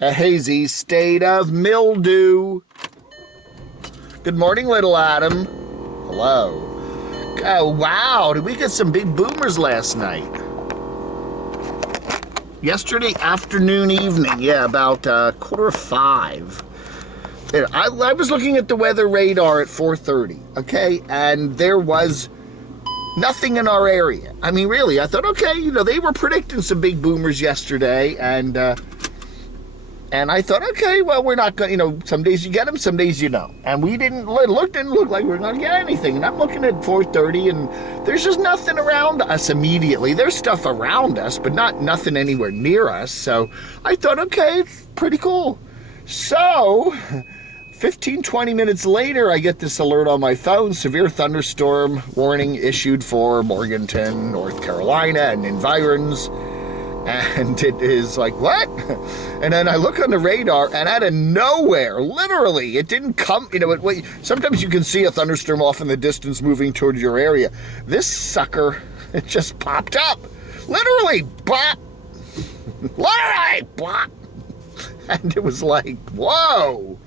A hazy state of mildew. Good morning, little Adam. Hello. Oh, wow, did we get some big boomers last night? Yesterday afternoon, evening, yeah, about 4:45. I was looking at the weather radar at 4:30, okay, and there was nothing in our area. I mean, really, I thought, okay, they were predicting some big boomers yesterday, and I thought, okay, well, we're not going to, some days you get them, some days you don't. And we didn't look like we were going to get anything. And I'm looking at 4:30, and there's just nothing around us immediately. There's stuff around us, but nothing anywhere near us. So I thought, okay, it's pretty cool. So 15, 20 minutes later, I get this alert on my phone, severe thunderstorm warning issued for Morganton, North Carolina, and environs. And it is like, what? And then I look on the radar, and out of nowhere, literally, it didn't come, sometimes you can see a thunderstorm off in the distance moving towards your area. This sucker, it just popped up. Literally, bop. Literally, bop. And it was like, whoa.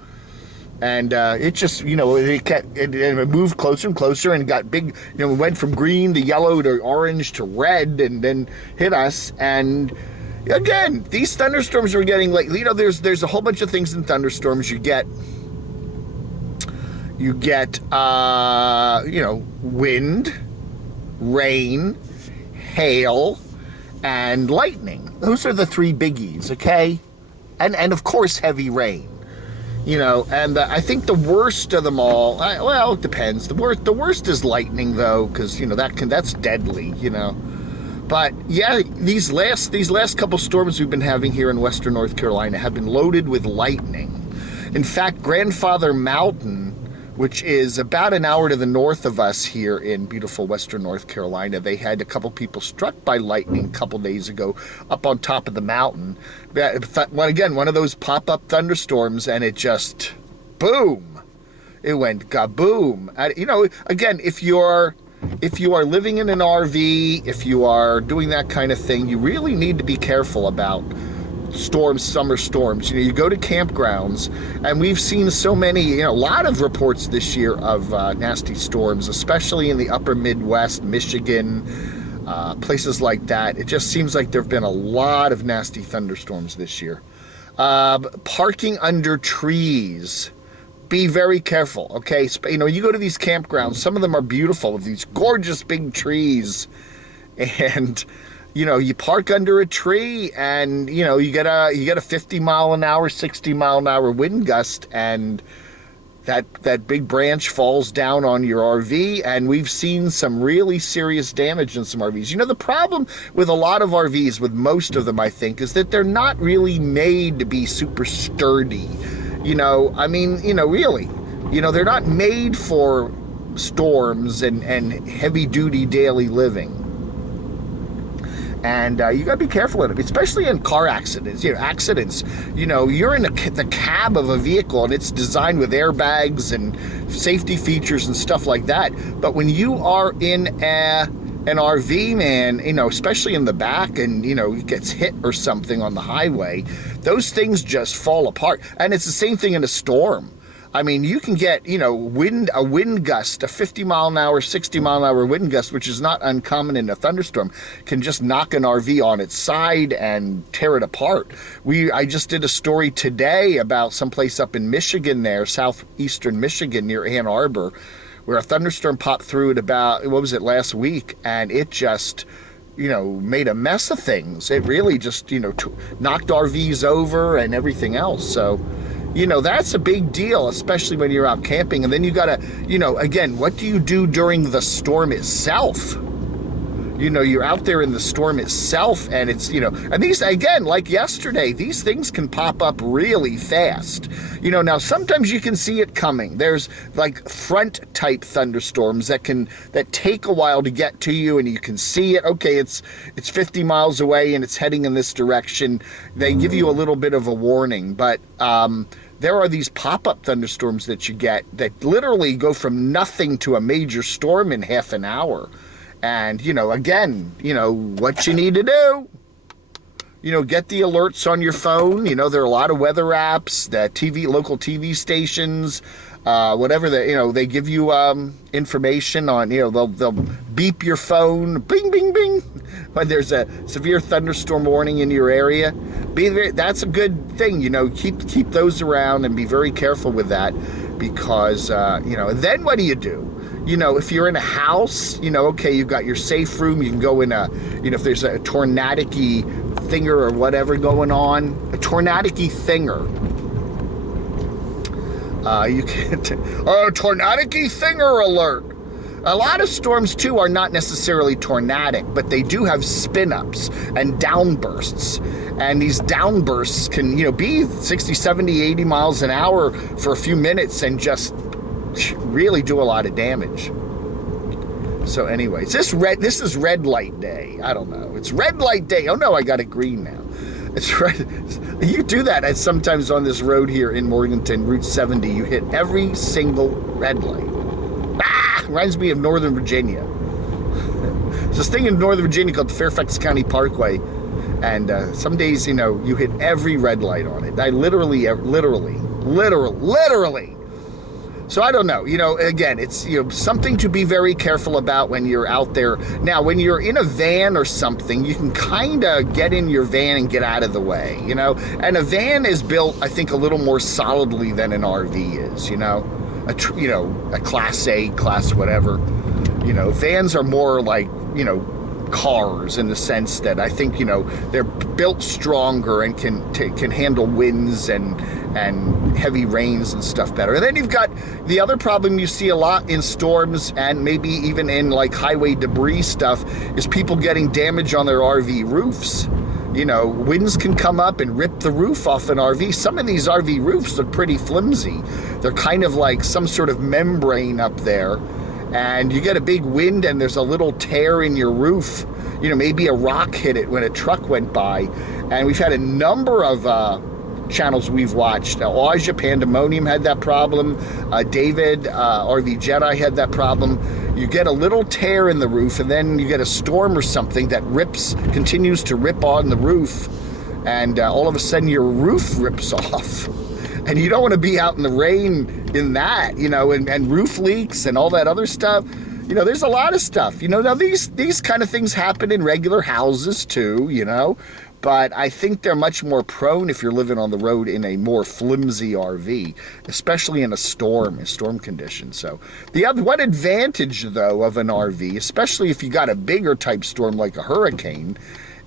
And it just, it moved closer and closer and got big, it went from green to yellow to orange to red and then hit us. And again, these thunderstorms were getting like, there's a whole bunch of things in thunderstorms. You get, wind, rain, hail, and lightning. Those are the three biggies, okay? And of course, heavy rain. And I think the worst of them all, well, it depends. The worst is lightning, though, because, that's deadly, But, yeah, these last couple storms we've been having here in western North Carolina have been loaded with lightning. In fact, Grandfather Mountain, which is about an hour to the north of us here in beautiful western North Carolina, they had a couple people struck by lightning a couple days ago up on top of the mountain. Again, one of those pop-up thunderstorms, and it just, boom. It went kaboom. Again, if you are living in an RV, if you are doing that kind of thing, you really need to be careful about storms, summer storms. You go to campgrounds, and we've seen so many, a lot of reports this year of nasty storms, especially in the upper Midwest, Michigan, places like that. It just seems like there have been a lot of nasty thunderstorms this year. Parking under trees. Be very careful, okay? You go to these campgrounds, some of them are beautiful with these gorgeous big trees, and you park under a tree, and you get a 50 mile an hour, 60 mile an hour wind gust, and that big branch falls down on your RV, and we've seen some really serious damage in some RVs. The problem with a lot of RVs, with most of them, I think, is that they're not really made to be super sturdy. Really. They're not made for storms and heavy-duty daily living. And you got to be careful of it, especially in car accidents. Accidents. You're in the cab of a vehicle, and it's designed with airbags and safety features and stuff like that. But when you are in an RV, man, especially in the back, and it gets hit or something on the highway, those things just fall apart. And it's the same thing in a storm. I mean, you can get, a wind gust, a 50 mile an hour, 60 mile an hour wind gust, which is not uncommon in a thunderstorm, can just knock an RV on its side and tear it apart. I just did a story today about someplace up in Michigan there, southeastern Michigan near Ann Arbor, where a thunderstorm popped through at about, last week, and it just, made a mess of things. It really just, knocked RVs over and everything else. So, that's a big deal, especially when you're out camping. And then you gotta, again, what do you do during the storm itself? You're out there in the storm itself, and it's, and these, again, like yesterday, these things can pop up really fast. Now sometimes you can see it coming. There's like front type thunderstorms that take a while to get to you, and you can see it. Okay, it's 50 miles away and it's heading in this direction. They give you a little bit of a warning, but there are these pop-up thunderstorms that you get that literally go from nothing to a major storm in half an hour. And, again, what you need to do, get the alerts on your phone. There are a lot of weather apps, local TV stations, whatever they give you information on. They'll beep your phone, bing, bing, bing, when there's a severe thunderstorm warning in your area. That's a good thing. Keep those around and be very careful with that, because and then what do? If you're in a house, okay, you've got your safe room. You can go in if there's a tornadic-y thinger or whatever going on, a tornadic-y thinger. You can't, tornadic-y thinger alert. A lot of storms, too, are not necessarily tornadic, but they do have spin-ups and downbursts. And these downbursts can, be 60, 70, 80 miles an hour for a few minutes and just really do a lot of damage. So anyways, this is red light day. I don't know. It's red light day. Oh, no, I got it green now. It's red. You do that sometimes on this road here in Morganton, Route 70. You hit every single red light. Reminds me of Northern Virginia. There's this thing in Northern Virginia called the Fairfax County Parkway, and some days, you hit every red light on it. I literally. So I don't know. Again, it's something to be very careful about when you're out there. Now, when you're in a van or something, you can kind of get in your van and get out of the way. And a van is built, I think, a little more solidly than an RV is. A Class A, Class whatever. Vans are more like, cars in the sense that I think, they're built stronger and can handle winds and heavy rains and stuff better. And then you've got the other problem you see a lot in storms, and maybe even in like highway debris stuff, is people getting damage on their RV roofs. Winds can come up and rip the roof off an RV. Some of these RV roofs look pretty flimsy. They're kind of like some sort of membrane up there, and you get a big wind and there's a little tear in your roof. Maybe a rock hit it when a truck went by. And we've had a number of channels we've watched. Aja Pandemonium had that problem. David, RV Jedi, had that problem. You get a little tear in the roof, and then you get a storm or something that continues to rip on the roof, and all of a sudden your roof rips off. And you don't want to be out in the rain in that, and roof leaks and all that other stuff. There's a lot of stuff. Now these kind of things happen in regular houses too, but I think they're much more prone if you're living on the road in a more flimsy RV, especially in a storm condition. So one advantage, though, of an RV, especially if you got a bigger type storm like a hurricane,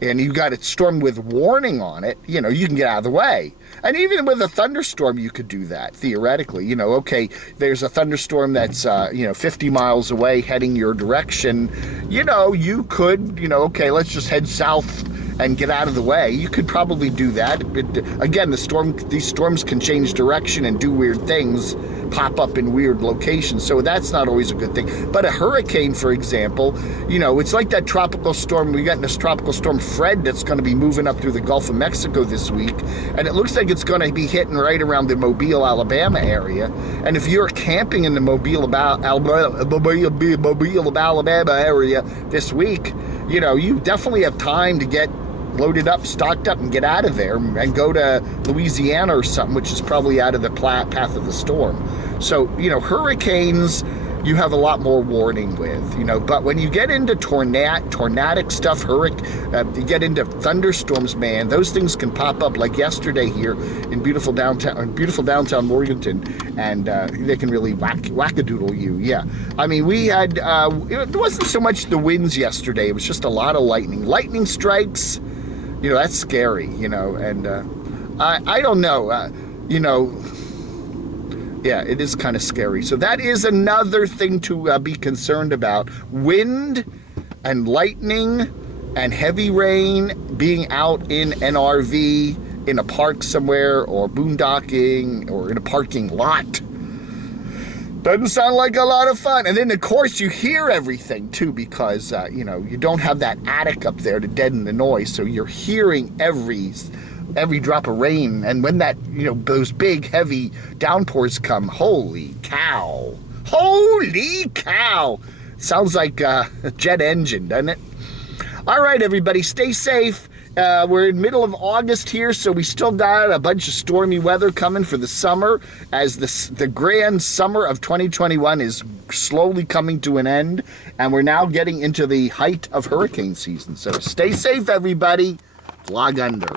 and you got a storm with warning on it, you can get out of the way. And even with a thunderstorm, you could do that, theoretically. Okay, there's a thunderstorm that's, 50 miles away heading your direction. You could, okay, let's just head south and get out of the way. You could probably do that. Again, these storms can change direction and do weird things, pop up in weird locations, so that's not always a good thing. But a hurricane, for example, it's like that tropical storm. We got this tropical storm Fred that's going to be moving up through the Gulf of Mexico this week, and it looks like it's going to be hitting right around the Mobile, Alabama area. And if you're camping in the Mobile, Alabama area this week, you definitely have time to get loaded up, stocked up, and get out of there and go to Louisiana or something, which is probably out of the path of the storm. So, hurricanes, you have a lot more warning with, but when you get into tornadic stuff, you get into thunderstorms, man, those things can pop up like yesterday here in beautiful downtown Morganton, and they can really wackadoodle you. Yeah, I mean, we had, it wasn't so much the winds yesterday, it was just a lot of lightning strikes. That's scary, and I don't know, yeah, it is kind of scary. So that is another thing to be concerned about. Wind and lightning and heavy rain, being out in an RV, in a park somewhere, or boondocking, or in a parking lot. Doesn't sound like a lot of fun. And then, of course, you hear everything, too, because, you don't have that attic up there to deaden the noise. So you're hearing every drop of rain. And when that, those big, heavy downpours come, holy cow. Holy cow. Sounds like a jet engine, doesn't it? All right, everybody, stay safe. We're in middle of August here, so we still got a bunch of stormy weather coming for the summer, as the grand summer of 2021 is slowly coming to an end, and we're now getting into the height of hurricane season. So stay safe, everybody. Flag under.